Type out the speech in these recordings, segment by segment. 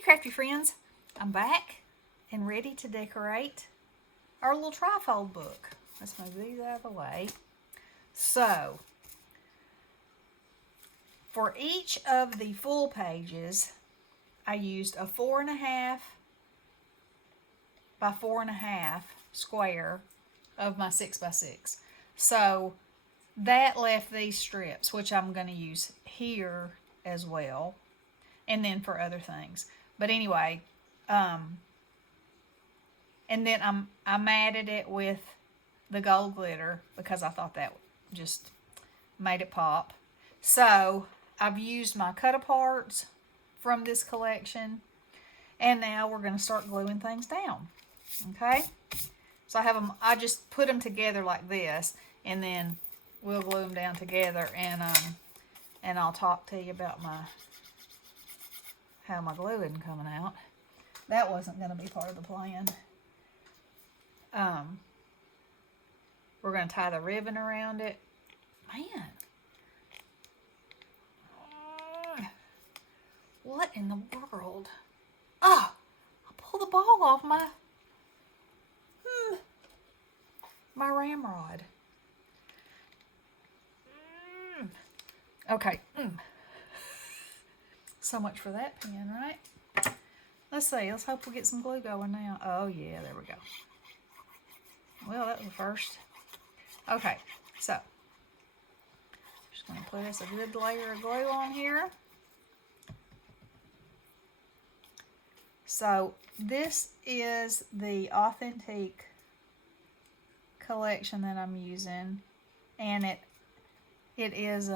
Hey crafty friends, I'm back and ready to decorate our little trifold book. Let's move these out of the way. So, for each of the full pages, I used a 4.5 by 4.5 square of my 6x6. So, that left these strips, which I'm going to use here as well, and then for other things. But anyway, and then I matted it with the gold glitter because I thought that just made it pop. So I've used my cut aparts from this collection, and now we're going to start gluing things down. Okay, so I have them. I just put them together like this, and then we'll glue them down together, and I'll talk to you about how my glue isn't coming out. That wasn't going to be part of the plan. We're going to tie the ribbon around it. Man. What in the world? Oh, I pulled the ball off my ramrod. Okay. So much for that pen, right? Let's see. Let's hope we get some glue going now. Oh, yeah. There we go. Well, that was the first. Okay. So, just going to put us a good layer of glue on here. So, this is the Authentique collection that I'm using. And it is,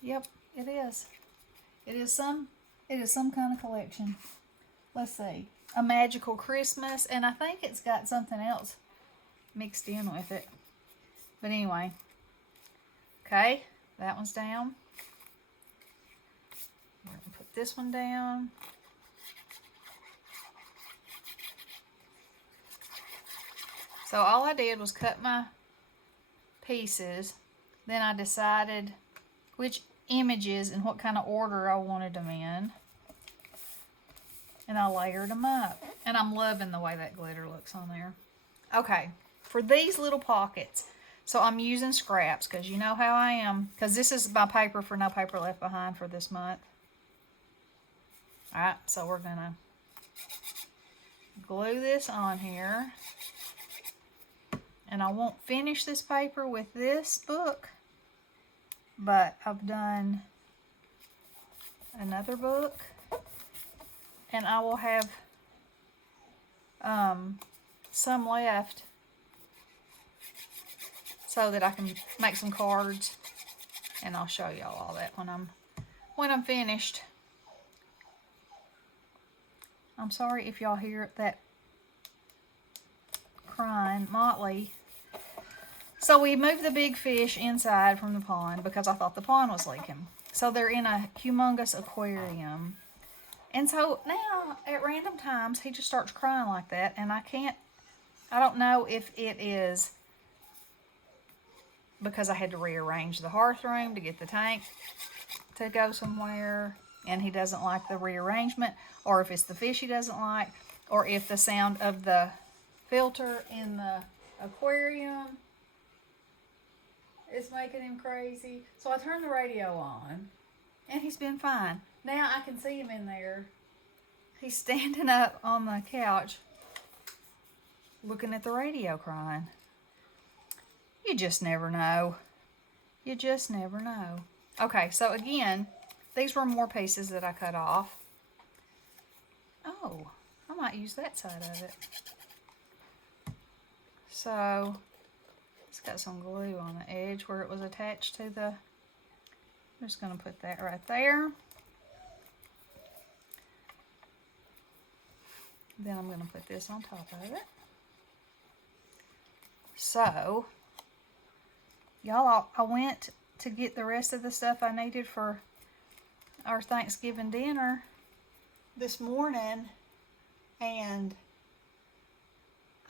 yep, it is. It is some kind of collection. Let's see. A Magical Christmas, and I think it's got something else mixed in with it. But anyway. Okay, that one's down. We're going to put this one down. So all I did was cut my pieces. Then I decided which images and what kind of order I wanted them in. And I layered them up. And I'm loving the way that glitter looks on there. Okay, for these little pockets, so I'm using scraps because you know how I am. Because this is my paper for No Paper Left Behind for this month. Alright, so we're going to glue this on here. And I won't finish this paper with this book, but I've done another book, and I will have some left so that I can make some cards, and I'll show y'all all that when I'm finished. I'm sorry if y'all hear that crying. Motley. So we moved the big fish inside from the pond because I thought the pond was leaking. So they're in a humongous aquarium. And so now at random times he just starts crying like that, and I don't know if it is because I had to rearrange the hearth room to get the tank to go somewhere and he doesn't like the rearrangement, or if it's the fish he doesn't like, or if the sound of the filter in the aquarium is making him crazy. So I turned the radio on and he's been fine. Now I can see him in there. He's standing up on the couch looking at the radio crying. You just never know. You just never know. Okay, so again, these were more pieces that I cut off. Oh, I might use that side of it. So, it's got some glue on the edge where it was attached to the... I'm just going to put that right there. Then I'm going to put this on top of it. So, y'all, I went to get the rest of the stuff I needed for our Thanksgiving dinner this morning, and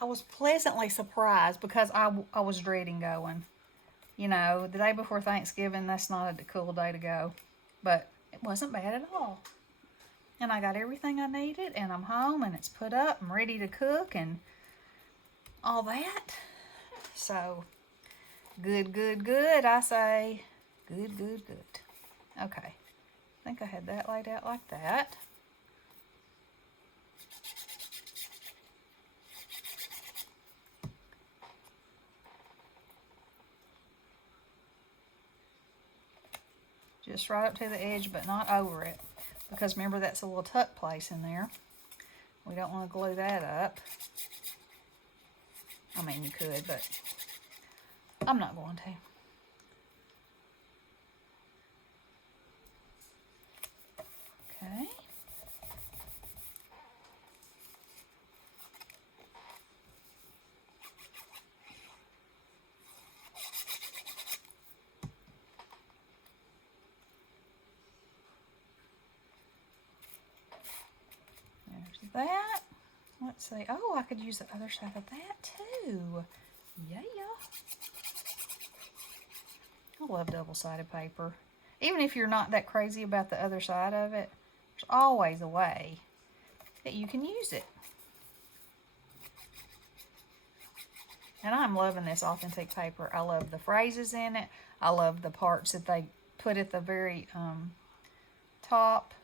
I was pleasantly surprised because I was dreading going. You know, the day before Thanksgiving, that's not a cool day to go. But it wasn't bad at all. And I got everything I needed, and I'm home, and it's put up. I'm ready to cook and all that. So, good, good, good, I say. Good, good, good. Okay. I think I had that laid out like that. Just right up to the edge, but not over it. Because remember, that's a little tuck place in there. We don't want to glue that up. I mean, you could, but I'm not going to. Okay. There's that. Let's see. Oh, I could use the other side of that too. Yeah. I love double-sided paper. Even if you're not that crazy about the other side of it, there's always a way that you can use it. And I'm loving this authentic paper. I love the phrases in it. I love the parts that they put at the very top.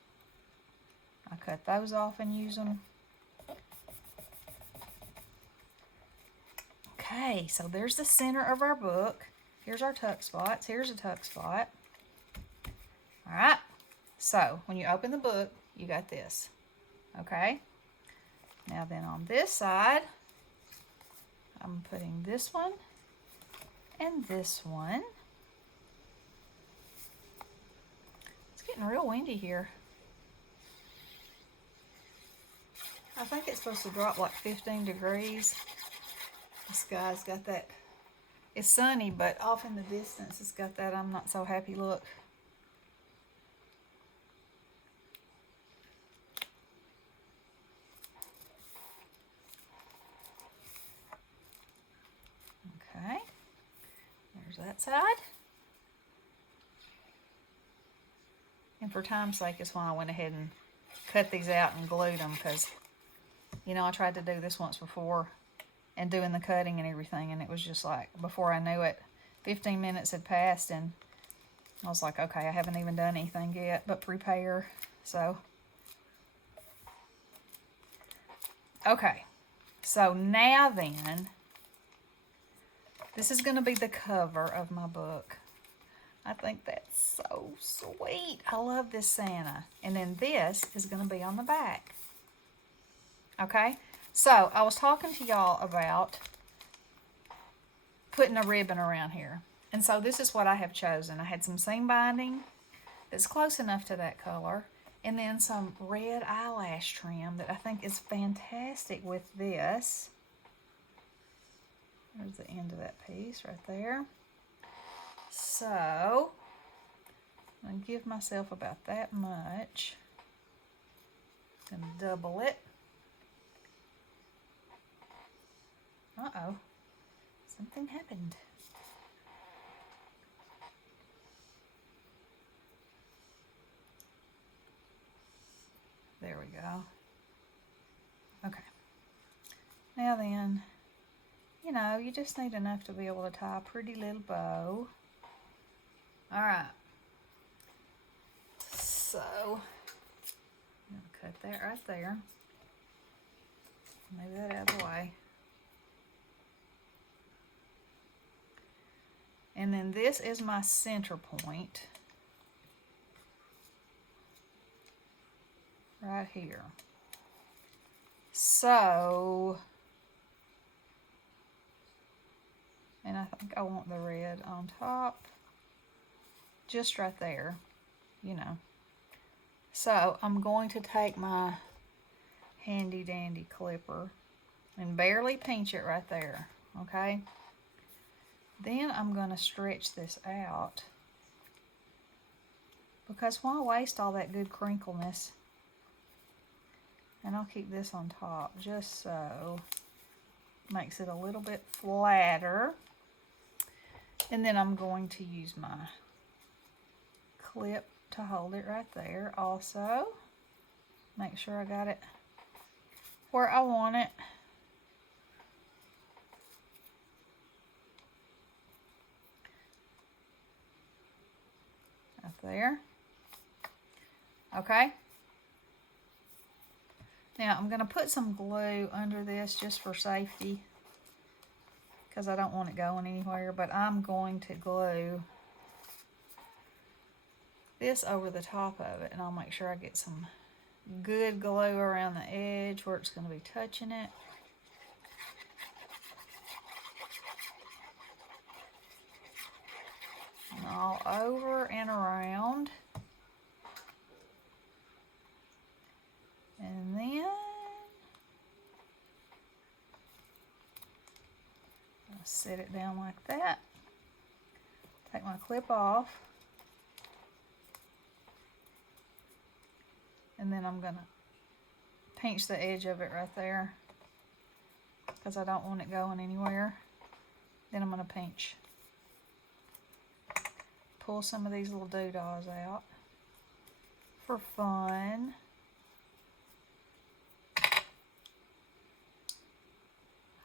I cut those off and use them. Okay, so there's the center of our book. Here's our tuck spots. Here's a tuck spot. All right. So when you open the book, you got this. Okay. Now then on this side, I'm putting this one and this one. It's getting real windy here. I think it's supposed to drop like 15 degrees. The sky's got that. It's sunny, but off in the distance, it's got that I'm not so happy look. Okay, there's that side. And for time's sake is why I went ahead and cut these out and glued them, because, you know, I tried to do this once before and doing the cutting and everything, and it was just like, before I knew it, 15 minutes had passed, and I was like, okay, I haven't even done anything yet but prepare. So, okay, so now then, this is going to be the cover of my book. I think that's so sweet. I love this Santa. And then this is going to be on the back. Okay? So, I was talking to y'all about putting a ribbon around here. And so, this is what I have chosen. I had some seam binding that's close enough to that color. And then some red eyelash trim that I think is fantastic with this. There's the end of that piece right there. So, I'm going to give myself about that much. I'm going to double it. Uh-oh. Something happened. There we go. Okay. Now then, you know, you just need enough to be able to tie a pretty little bow. All right. So, I'm going to cut that right there. Move that out of the way. And then this is my center point. Right here. So, and I think I want the red on top. Just right there, you know. So, I'm going to take my handy dandy clipper and barely pinch it right there, okay? Then I'm going to stretch this out, because why waste all that good crinkleness? And I'll keep this on top just so. Makes it a little bit flatter. And then I'm going to use my clip to hold it right there also. Make sure I got it where I want it. Up there. Okay. Now I'm going to put some glue under this just for safety, because I don't want it going anywhere, but I'm going to glue this over the top of it, and I'll make sure I get some good glue around the edge where it's going to be touching it. And all over and around. And then I'll set it down like that. Take my clip off. And then I'm going to pinch the edge of it right there, because I don't want it going anywhere. Then I'm going to pinch. Pull some of these little doodahs out for fun.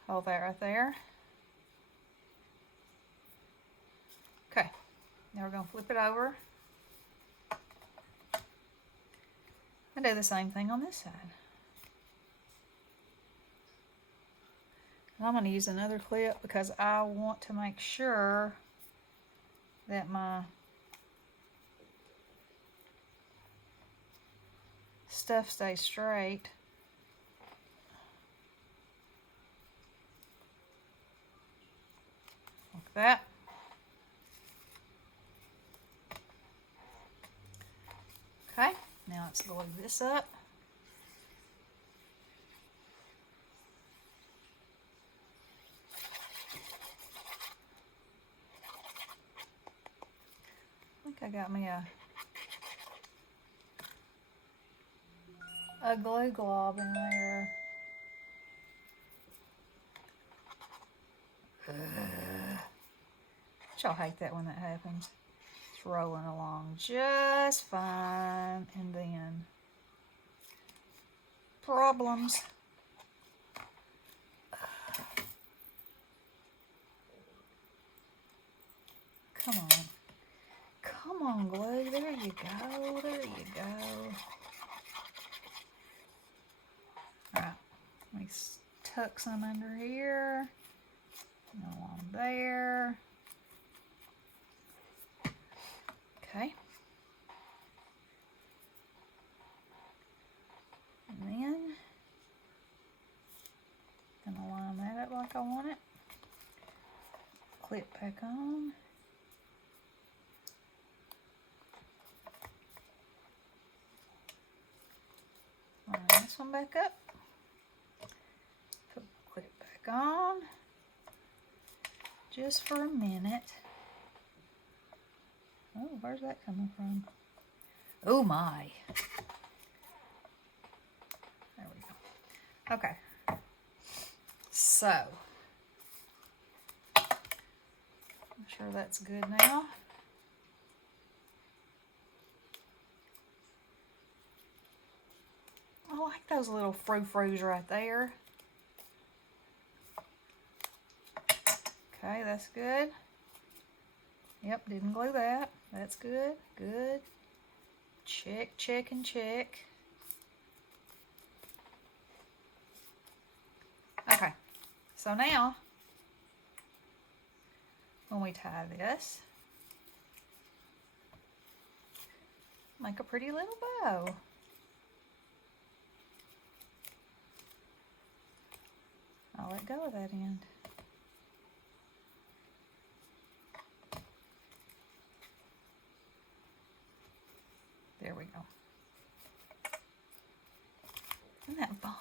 Hold that right there. Okay, now we're going to flip it over. And do the same thing on this side. And I'm going to use another clip because I want to make sure that my stuff stays straight. Like that. Okay, now let's glue this up. I think I got me a glue glob in there. Y'all hate that when that happens. It's rolling along just fine, and then problems. Come on. Come on, glue. There you go. There you go. Alright. Let me tuck some under here. And along there. Okay. And then gonna line that up like I want it. Clip back on. Line this one back up. Put the clip back on. Just for a minute. Oh, where's that coming from? Oh my. There we go. Okay. So, I'm sure that's good now. I like those little frou-frous right there. Okay, that's good. Yep, didn't glue that. That's good. Good. Check, check, and check. Okay, so now, when we tie this, make a pretty little bow. I'll let go of that end. There we go. Isn't that fun?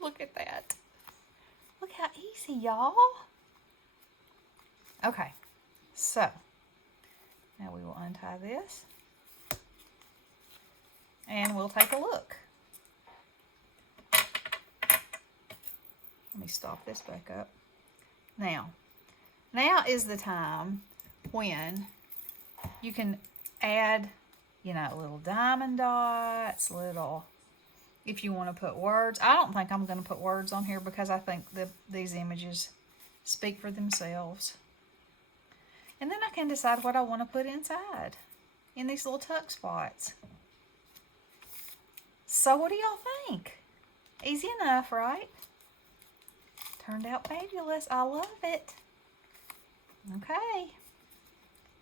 Look at that. Look how easy, y'all. Okay, so now we will untie this and we'll take a look. Let me stop this back up. Now, Now is the time when you can add, you know, little diamond dots, little, if you want to put words. I don't think I'm going to put words on here because I think these images speak for themselves. And then I can decide what I want to put inside in these little tuck spots. So what do y'all think? Easy enough, right? Turned out fabulous. I love it. Okay.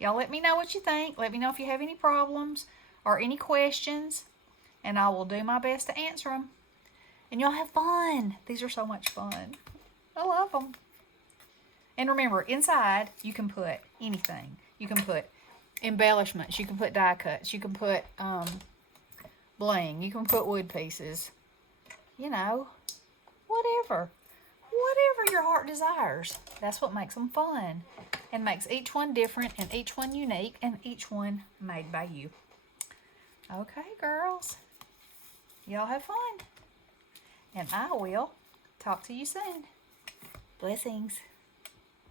Y'all let me know what you think. Let me know if you have any problems or any questions, and I will do my best to answer them. And y'all have fun. These are so much fun. I love them. And remember, inside you can put anything. You can put embellishments. You can put die cuts. You can put bling. You can put wood pieces. You know, whatever. Whatever your heart desires. That's what makes them fun and makes each one different and each one unique and each one made by you. Okay, girls. Y'all have fun. And I will talk to you soon. Blessings.